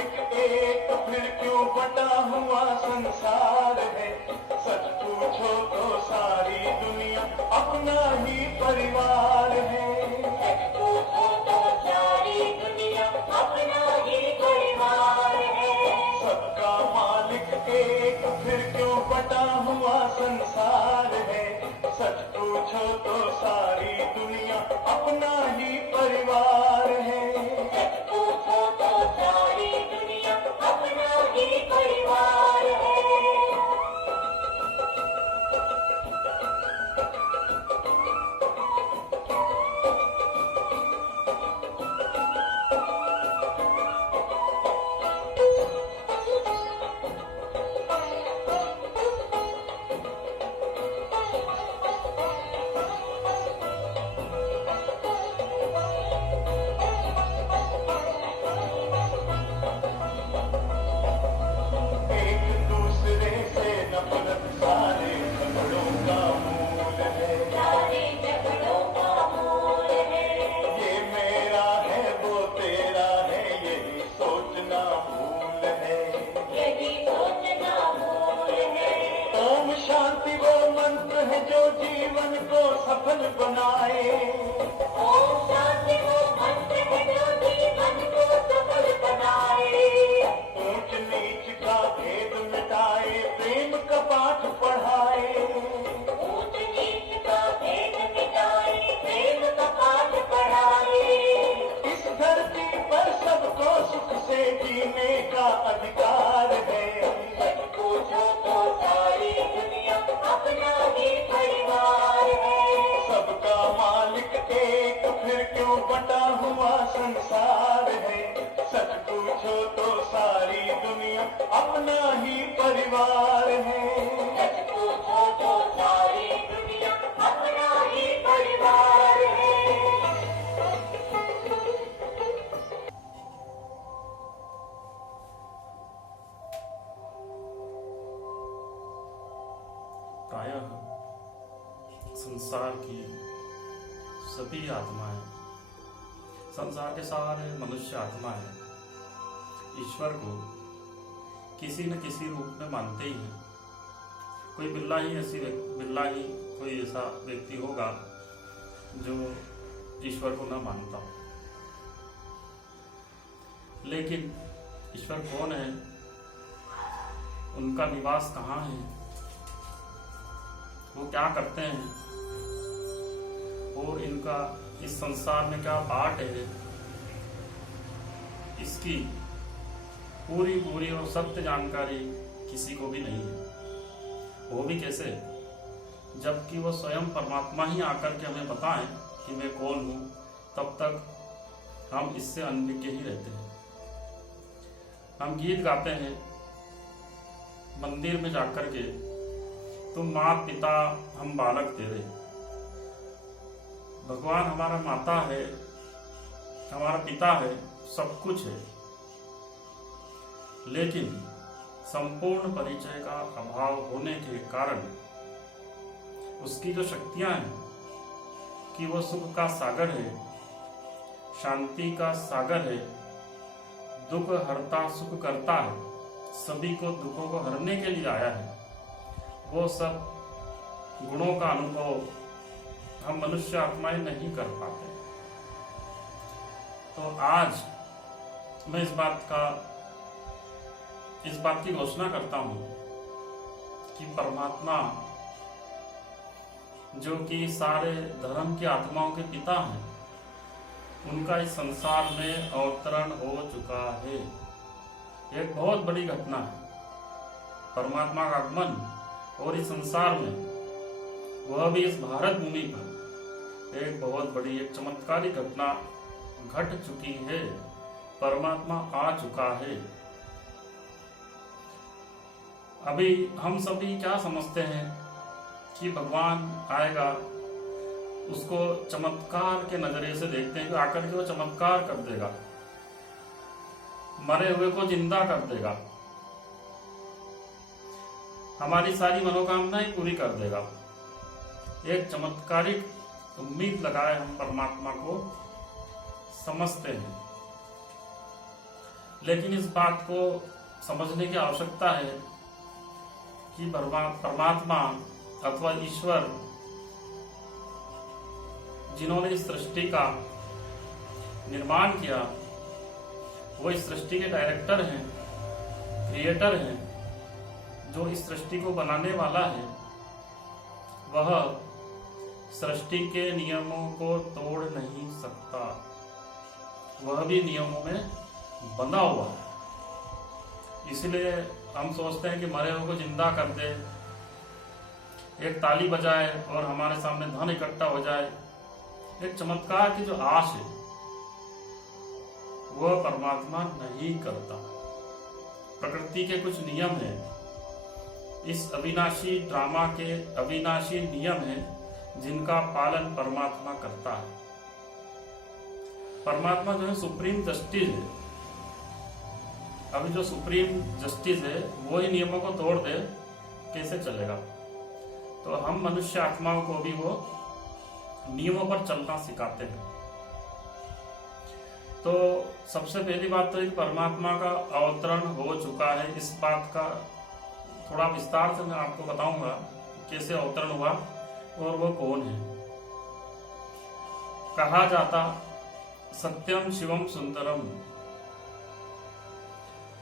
मालिक एक, फिर क्यों बटा हुआ संसार है। सच पूछो तो सारी दुनिया अपना ही परिवार है। सच पूछो तो सारी दुनिया अपना ही परिवार है। सबका मालिक एक, फिर क्यों बटा हुआ संसार है। सच पूछो तो सारी दुनिया अपना ही परिवार है। सच पूछो तो सारी दुनिया अपना ही परिवार है। एक दूसरे से नफरत सारे झगड़ों का मूल है। सारे झगड़ों का मूल है। ये मेरा है वो तेरा है, यही सोचना भूल है। यही सोचना भूल है। ओम शांति वो मंत्र है जो जीवन को सफल बनाए। ओम शांति वो मंत्र है जो जीवन को सफल बनाए। ऊंच नीच का भेद मिटाए, प्रेम का पाठ पढ़ाए। ऊंच नीच का भेद मिटाए, प्रेम का पाठ पढ़ाए। इस धरती पर सबको सुख से जीने का अधिकार है। सच पूछो तो सारी दुनिया अपना ही परिवार है। सबका मालिक एक, फिर क्यों बटा हुआ संसार है। सच पूछो तो सारी दुनिया अपना ही परिवार है। सच पूछो तो सारी दुनिया अपना ही परिवार है। प्रायः संसार की सभी आत्माएं, संसार के सारे मनुष्य आत्माएं ईश्वर को किसी न किसी रूप में मानते ही हैं। कोई बिल्ला ही कोई ऐसा व्यक्ति होगा जो ईश्वर को न मानता हो। लेकिन ईश्वर कौन है, उनका निवास कहाँ है, वो क्या करते हैं और इनका इस संसार में क्या पार्ट है, इसकी पूरी और सत्य जानकारी किसी को भी नहीं है। वो भी कैसे, जबकि वो स्वयं परमात्मा ही आकर के हमें बताएं कि मैं कौन हूँ, तब तक हम इससे अनभिज्ञ ही रहते हैं। हम गीत गाते हैं मंदिर में जाकर के, तुम मात पिता हम बालक तेरे। भगवान हमारा माता है, हमारा पिता है, सब कुछ है। लेकिन संपूर्ण परिचय का अभाव होने के कारण उसकी जो शक्तियां हैं कि वो सुख का सागर है, शांति का सागर है, दुख हरता सुख करता है, सभी को दुखों को हरने के लिए आया है, वो सब गुणों का अनुभव हम मनुष्य आत्माएं नहीं कर पाते। तो आज मैं इस बात की घोषणा करता हूं कि परमात्मा जो कि सारे धर्म की आत्माओं के पिता हैं, उनका इस संसार में अवतरण हो चुका है। एक बहुत बड़ी घटना है परमात्मा का आगमन, और इस संसार में, वह भी इस भारत भूमि पर एक बहुत बड़ी एक चमत्कारी घटना घट चुकी है। परमात्मा आ चुका है। अभी हम सभी क्या समझते हैं कि भगवान आएगा, उसको चमत्कार के नजरिए से देखते हैं कि आकर के वो चमत्कार कर देगा, मरे हुए को जिंदा कर देगा, हमारी सारी मनोकामनाएं पूरी कर देगा। एक चमत्कारिक उम्मीद लगाए हम परमात्मा को समझते हैं। लेकिन इस बात को समझने की आवश्यकता है कि परमात्मा अथवा ईश्वर जिन्होंने इस सृष्टि का निर्माण किया, वो इस सृष्टि के डायरेक्टर हैं, क्रिएटर हैं। जो इस सृष्टि को बनाने वाला है वह सृष्टि के नियमों को तोड़ नहीं सकता, वह भी नियमों में बंधा हुआ है। इसलिए हम सोचते हैं कि मरे हुए को जिंदा कर दे, एक ताली बजाए और हमारे सामने धन इकट्ठा हो जाए। एक चमत्कार की जो आश है वह परमात्मा नहीं करता। प्रकृति के कुछ नियम है, इस अविनाशी ड्रामा के अविनाशी नियम है जिनका पालन परमात्मा करता है। परमात्मा जो है सुप्रीम जस्टिस है। अभी जो सुप्रीम जस्टिस है वो ही नियमों को तोड़ दे, कैसे चलेगा? तो हम मनुष्य आत्माओं को भी वो नियमों पर चलना सिखाते हैं। तो सबसे पहली बात तो है कि परमात्मा का अवतरण हो चुका है। इस बात का थोड़ा विस्तार से मैं आपको बताऊंगा कैसे अवतरण हुआ और वो कौन है। कहा जाता सत्यम शिवम सुंदरम,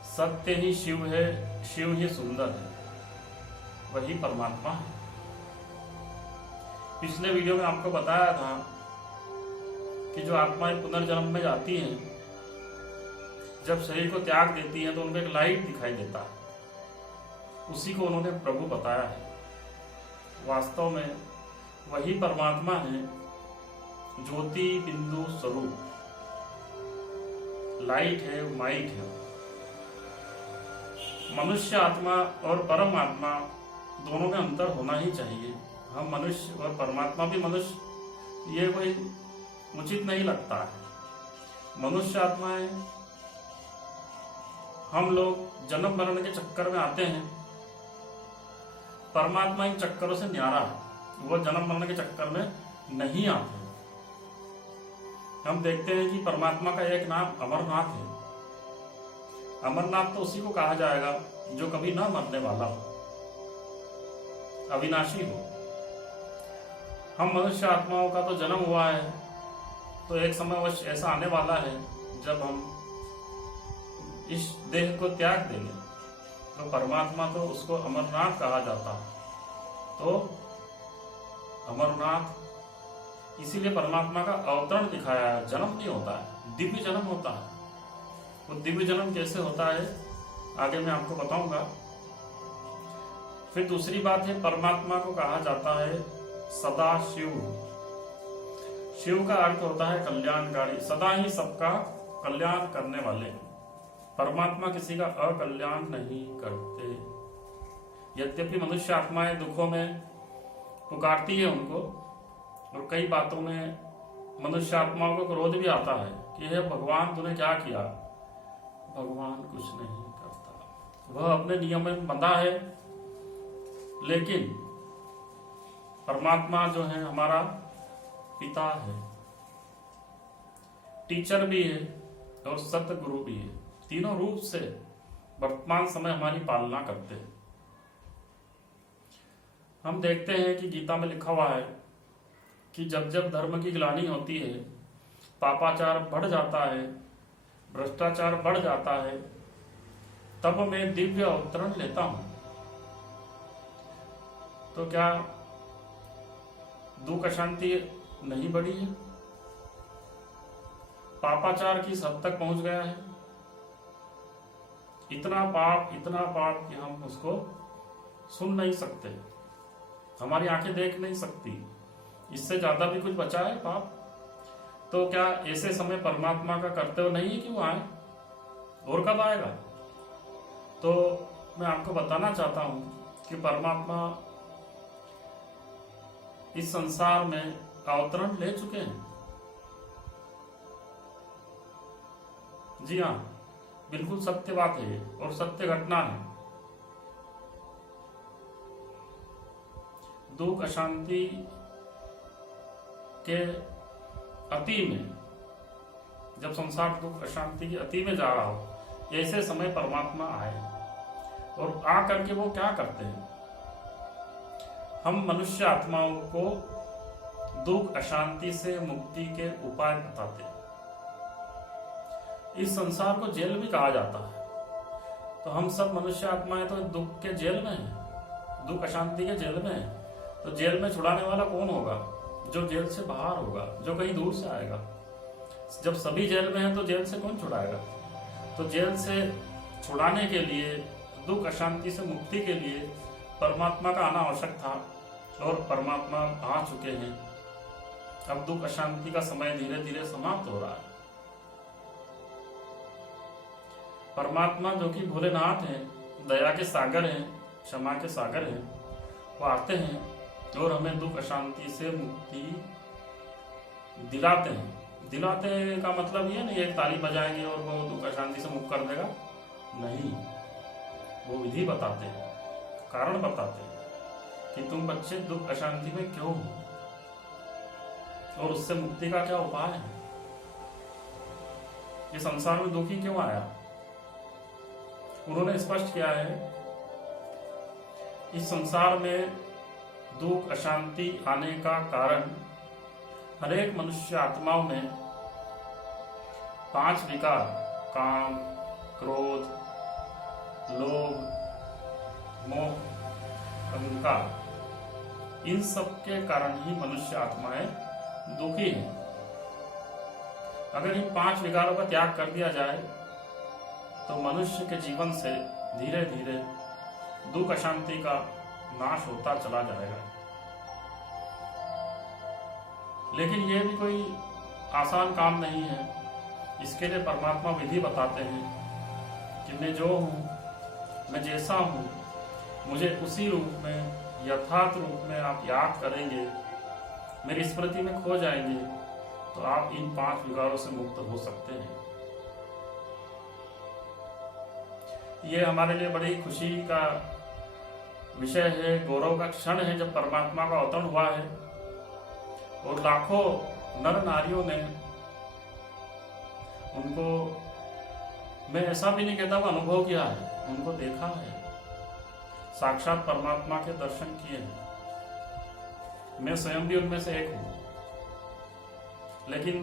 सत्य ही शिव है, शिव ही सुंदर है, वही परमात्मा है। पिछले वीडियो में आपको बताया था कि जो आत्माएं पुनर्जन्म में जाती हैं, जब शरीर को त्याग देती हैं तो उनको एक लाइट दिखाई देता है, उसी को उन्होंने प्रभु बताया है। वास्तव में वही परमात्मा है, ज्योति बिंदु स्वरूप, लाइट है, माइट है। मनुष्य आत्मा और परमात्मा दोनों में अंतर होना ही चाहिए। हम मनुष्य और परमात्मा भी मनुष्य, ये कोई उचित नहीं लगता है। मनुष्य आत्माएं, हम लोग जन्म मरण के चक्कर में आते हैं, परमात्मा इन चक्करों से न्यारा है, वो जन्म मरण के चक्कर में नहीं आते। हम देखते हैं कि परमात्मा का एक नाम अमरनाथ है। अमरनाथ तो उसी को कहा जाएगा जो कभी ना मरने वाला हो, अविनाशी हो। हम मनुष्य आत्माओं का तो जन्म हुआ है, तो एक समय वश ऐसा आने वाला है जब हम इस देह को त्याग देंगे, तो परमात्मा तो उसको अमरनाथ कहा जाता है। तो अमरनाथ इसीलिए परमात्मा का अवतरण दिखाया है। जन्म नहीं होता है, दिव्य जन्म होता है। वो दिव्य जन्म कैसे होता है आगे मैं आपको बताऊंगा। फिर दूसरी बात है, परमात्मा को कहा जाता है सदा शिव। शिव का अर्थ होता है कल्याणकारी, सदा ही सबका कल्याण करने वाले। परमात्मा किसी का अकल्याण नहीं करते। यद्यपि मनुष्य आत्माएं दुखों में पुकारती है उनको, और कई बातों में मनुष्य आत्माओं को क्रोध भी आता है कि हे भगवान तूने क्या किया। भगवान कुछ नहीं करता, वह अपने नियम में बंधा है। लेकिन परमात्मा जो है हमारा पिता है, टीचर भी है और सतगुरु भी है। तीनों रूप से वर्तमान समय हमारी पालना करते हैं। हम देखते हैं कि गीता में लिखा हुआ है कि जब जब धर्म की ग्लानि होती है, पापाचार बढ़ जाता है, भ्रष्टाचार बढ़ जाता है, तब मैं दिव्य अवतरण लेता हूं। तो क्या दुख अशांति नहीं बढ़ी है? पापाचार किस हद तक पहुंच गया है? इतना पाप कि हम उसको सुन नहीं सकते, हमारी आंखें देख नहीं सकती। इससे ज्यादा भी कुछ बचा है पाप? तो क्या ऐसे समय परमात्मा का कर्तव्य नहीं है कि वो आए? और कब आएगा? तो मैं आपको बताना चाहता हूं कि परमात्मा इस संसार में अवतरण ले चुके हैं। जी हाँ, बिल्कुल सत्य बात है ये और सत्य घटना है। दुख अशांति के अति में, जब संसार दुख अशांति की अति में जा रहा हो, ऐसे समय परमात्मा आए और आ करके वो क्या करते हैं, हम मनुष्य आत्माओं को दुख अशांति से मुक्ति के उपाय बताते हैं। इस संसार को जेल भी कहा जाता है, तो हम सब मनुष्य आत्माएं तो दुख के जेल में हैं, दुख अशांति के जेल में हैं। तो जेल में छुड़ाने वाला कौन होगा? जो जेल से बाहर होगा, जो कहीं दूर से आएगा। जब सभी जेल में हैं तो जेल से कौन छुड़ाएगा? तो जेल से छुड़ाने के लिए, दुख अशांति से मुक्ति के लिए परमात्मा का आना आवश्यक था, और परमात्मा आ चुके हैं। अब दुख अशांति का समय धीरे धीरे समाप्त हो रहा है। परमात्मा जो कि भोलेनाथ हैं, दया के सागर हैं, क्षमा के सागर हैं, वो आते हैं और हमें दुख अशांति से मुक्ति दिलाते हैं। दिलाते का मतलब ये नहीं एक ताली बजाएंगे और वो दुख अशांति से मुक्त कर देगा, नहीं। वो विधि बताते हैं, कारण बताते हैं कि तुम बच्चे दुख अशांति में क्यों हो और उससे मुक्ति का क्या उपाय है। ये संसार में दुखी क्यों आया, उन्होंने स्पष्ट किया है। इस संसार में दुख अशांति आने का कारण हरेक मनुष्य आत्माओं में 5 विकार, काम, क्रोध, लोभ, मोह, अहंकार, इन सब के कारण ही मनुष्य आत्माएं दुखी हैं। अगर इन 5 विकारों का त्याग कर दिया जाए तो मनुष्य के जीवन से धीरे धीरे दुख अशांति का नाश होता चला जाएगा। लेकिन यह भी कोई आसान काम नहीं है। इसके लिए परमात्मा विधि बताते हैं कि मैं जो हूँ, मैं जैसा हूँ, मुझे उसी रूप में, यथार्थ रूप में आप याद करेंगे, मेरी स्मृति में खो जाएंगे, तो आप इन 5 विकारों से मुक्त हो सकते हैं। ये हमारे लिए बड़ी खुशी का विषय है, गौरव का क्षण है जब परमात्मा का अवतरण हुआ है और लाखों नर नारियों ने उनको, मैं ऐसा भी नहीं कहता वो अनुभव किया है, उनको देखा है, साक्षात परमात्मा के दर्शन किए हैं। मैं स्वयं भी उनमें से एक हूं। लेकिन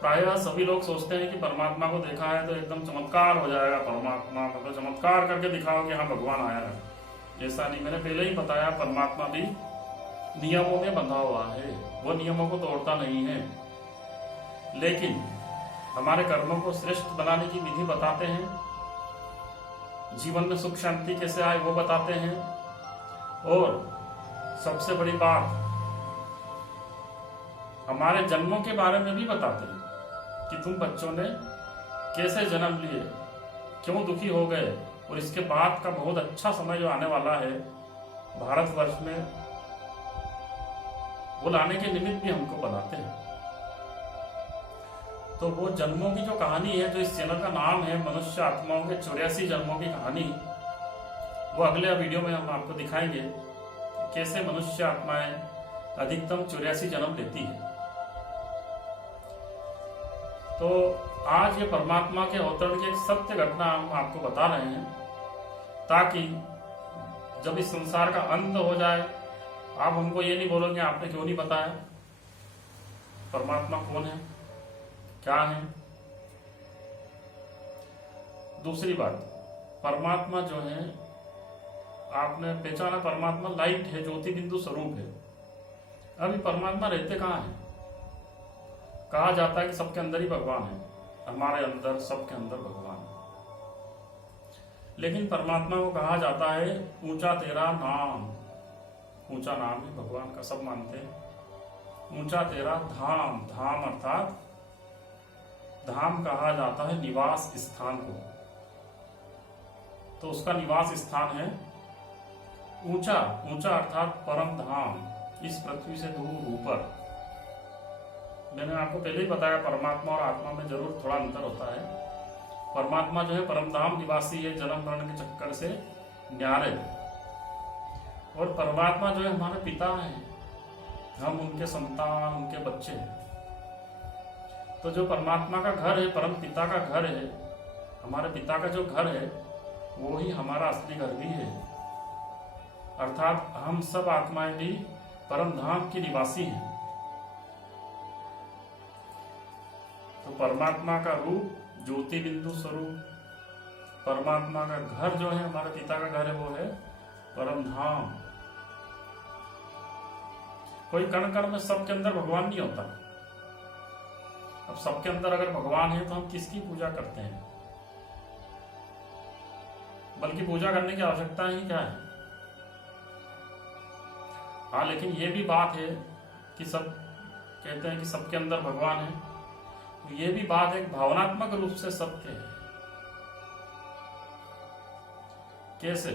प्रायः सभी लोग सोचते हैं कि परमात्मा को देखा है तो एकदम चमत्कार हो जाएगा, परमात्मा मतलब चमत्कार करके दिखाओ कि हाँ भगवान आया है। ऐसा नहीं, मैंने पहले ही बताया, परमात्मा भी नियमों में बंधा हुआ है, वो नियमों को तोड़ता नहीं है। लेकिन हमारे कर्मों को श्रेष्ठ बनाने की विधि बताते हैं, जीवन में सुख शांति कैसे आए वो बताते हैं, और सबसे बड़ी बात हमारे जन्मों के बारे में भी बताते हैं कि तुम बच्चों ने कैसे जन्म लिए, क्यों दुखी हो गए, और इसके बाद का बहुत अच्छा समय जो आने वाला है भारतवर्ष में, वो लाने के निमित्त भी हमको बताते हैं। तो वो जन्मों की जो कहानी है, जो इस चैनल का नाम है मनुष्य आत्माओं के 84 जन्मों की कहानी, वो अगले वीडियो में हम आपको दिखाएंगे कैसे मनुष्य आत्माएं अधिकतम 84 जन्म लेती है। तो आज ये परमात्मा के अवतरण की एक सत्य घटना हम आपको बता रहे हैं, ताकि जब इस संसार का अंत हो जाए आप हमको ये नहीं बोलोगे आपने क्यों नहीं बताया परमात्मा कौन है, क्या है। दूसरी बात, परमात्मा जो है, आपने पहचाना परमात्मा लाइट है, ज्योति बिंदु स्वरूप है। अभी परमात्मा रहते कहाँ है? कहा जाता है कि सबके अंदर ही भगवान है, हमारे अंदर, सबके अंदर भगवान है। लेकिन परमात्मा को कहा जाता है ऊंचा तेरा नाम, ऊंचा नाम है भगवान का, सब मानते हैं। ऊंचा तेरा धाम, धाम अर्थात धाम कहा जाता है निवास स्थान को, तो उसका निवास स्थान है ऊंचा। ऊंचा अर्थात परम धाम, इस पृथ्वी से दूर ऊपर। मैंने आपको पहले ही बताया परमात्मा और आत्मा में जरूर थोड़ा अंतर होता है। परमात्मा जो है परम धाम निवासी है, जन्म मरण के चक्कर से न्यारे, और परमात्मा जो है हमारे पिता हैं, हम उनके संतान, उनके बच्चे हैं। तो जो परमात्मा का घर है, परम पिता का घर है, हमारे पिता का जो घर है वो ही हमारा असली घर भी है। अर्थात हम सब आत्माएं भी परम धाम की निवासी हैं। तो परमात्मा का रूप ज्योति बिंदु स्वरूप, परमात्मा का घर जो है, हमारे पिता का घर है, वो है परम धाम। कोई कण कण में सबके अंदर भगवान नहीं होता। अब सबके अंदर अगर भगवान है तो हम किसकी पूजा करते हैं? बल्कि पूजा करने की आवश्यकता ही क्या है? हाँ, लेकिन ये भी बात है कि सब कहते हैं कि सबके अंदर भगवान है, तो ये भी बात एक भावनात्मक रूप से सत्य है। कैसे?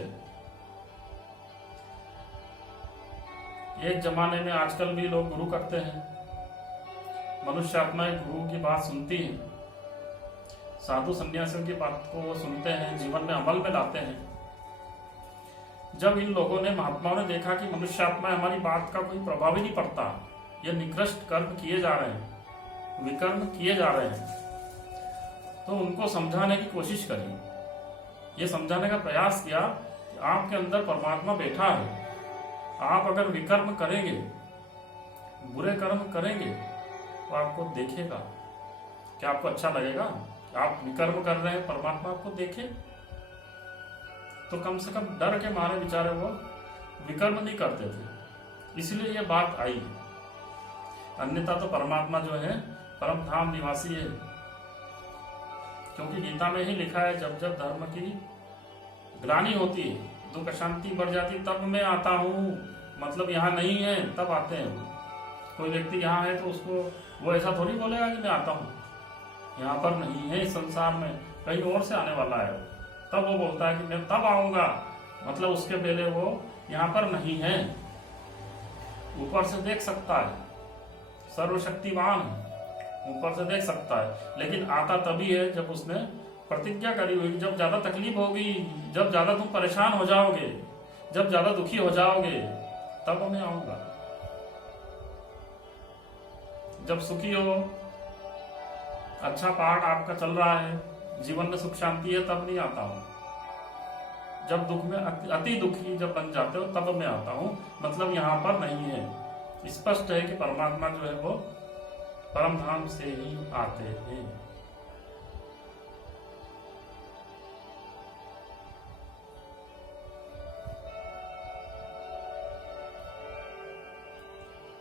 एक जमाने में आजकल भी लोग गुरु करते हैं, मनुष्य आत्माएं गुरु की बात सुनती हैं, साधु संन्यासियों की बात को वो सुनते हैं, जीवन में अमल में लाते हैं। जब इन लोगों ने, महात्माओं ने देखा कि मनुष्य आत्माएं हमारी बात का कोई प्रभाव ही नहीं पड़ता, ये निकृष्ट कर्म किए जा रहे हैं, विकर्म किए जा रहे हैं, तो उनको समझाने की कोशिश करी। ये समझाने का प्रयास किया कि आपके अंदर परमात्मा बैठा है। आप अगर विकर्म करेंगे, बुरे कर्म करेंगे, तो आपको देखेगा। क्या आपको अच्छा लगेगा? आप विकर्म कर रहे हैं, परमात्मा आपको देखे? तो कम से कम डर के मारे बेचारे वो विकर्म नहीं करते थे, इसलिए ये बात आई। अन्यथा तो परमात्मा जो है परम धाम निवासी है, क्योंकि गीता में ही लिखा है, जब जब धर्म की ग्लानि होती है, दुख अशांति बढ़ जाती, तब मैं आता हूँ। मतलब यहाँ नहीं है तब आते हैं। कोई व्यक्ति यहाँ है तो उसको वो ऐसा थोड़ी बोलेगा कि मैं आता हूँ, यहाँ पर नहीं है, इस संसार में कहीं और से आने वाला है, तब वो बोलता है कि मैं तब आऊंगा। मतलब उसके पहले वो यहाँ पर नहीं है, ऊपर से देख सकता है, सर्वशक्तिमान है, ऊपर से देख सकता है, लेकिन आता तभी है जब उसने प्रतिज्ञा करी हुई, जब ज्यादा तकलीफ होगी, जब ज्यादा तुम परेशान हो जाओगे, जब ज्यादा दुखी हो जाओगे, तब मैं आऊंगा। जब सुखी हो, अच्छा पाठ आपका चल रहा है, जीवन में सुख शांति है, तब नहीं आता हूं। जब दुख में अति दुखी जब बन जाते हो, तब मैं आता हूं। मतलब यहाँ पर नहीं है। स्पष्ट है कि परमात्मा जो है वो परम धाम से ही आते हैं।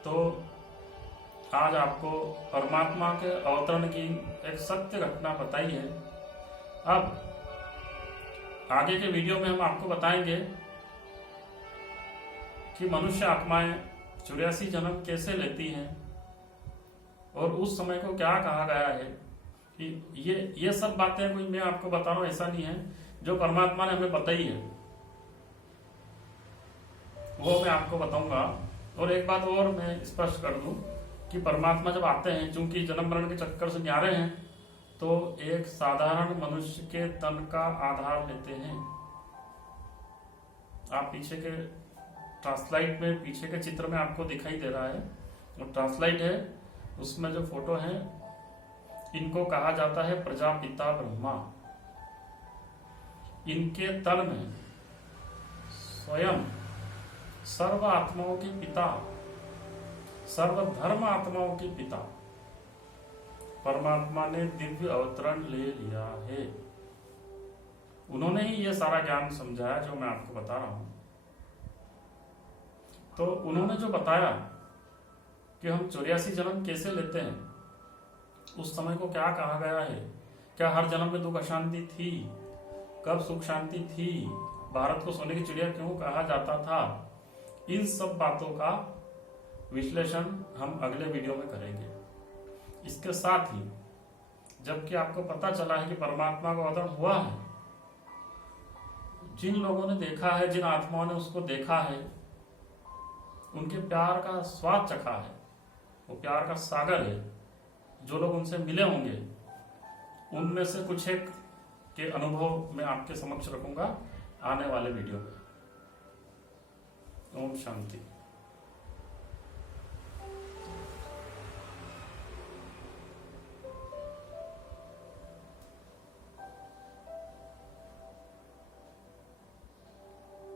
तो आज आपको परमात्मा के अवतरण की एक सत्य घटना बताई है। अब आगे के वीडियो में हम आपको बताएंगे कि मनुष्य आत्माएं 84 जन्म कैसे लेती हैं और उस समय को क्या कहा गया है। कि ये सब बातें कोई मैं आपको बता रहा हूं ऐसा नहीं है, जो परमात्मा ने हमें बताई है वो मैं आपको बताऊंगा। और एक बात और मैं स्पष्ट कर दूं कि परमात्मा जब आते हैं, चूंकि जन्म मरण के चक्कर से न्यारे हैं, तो एक साधारण मनुष्य के तन का आधार लेते हैं। आप पीछे के ट्रांसलाइट में, पीछे के चित्र में आपको दिखाई दे रहा है, और ट्रांसलाइट है, उसमें जो फोटो है, इनको कहा जाता है प्रजापिता ब्रह्मा। इनके तन में स्वयं सर्व आत्माओं के पिता, सर्वधर्म आत्माओं के पिता परमात्मा ने दिव्य अवतरण ले लिया है। उन्होंने ही ये सारा ज्ञान समझाया जो मैं आपको बता रहा हूं। तो उन्होंने जो बताया कि हम 84 जन्म कैसे लेते हैं, उस समय को क्या कहा गया है, क्या हर जन्म में दुख अशांति थी, कब सुख शांति थी, भारत को सोने की चिड़िया क्यों कहा जाता था, इन सब बातों का विश्लेषण हम अगले वीडियो में करेंगे। इसके साथ ही जबकि आपको पता चला है कि परमात्मा का अवतरण हुआ है, जिन लोगों ने देखा है, जिन आत्माओं ने उसको देखा है, उनके प्यार का स्वाद चखा है, वो प्यार का सागर है। जो लोग उनसे मिले होंगे, उनमें से कुछ एक के अनुभव मैं आपके समक्ष रखूंगा आने वाले वीडियो में। ओम शांति।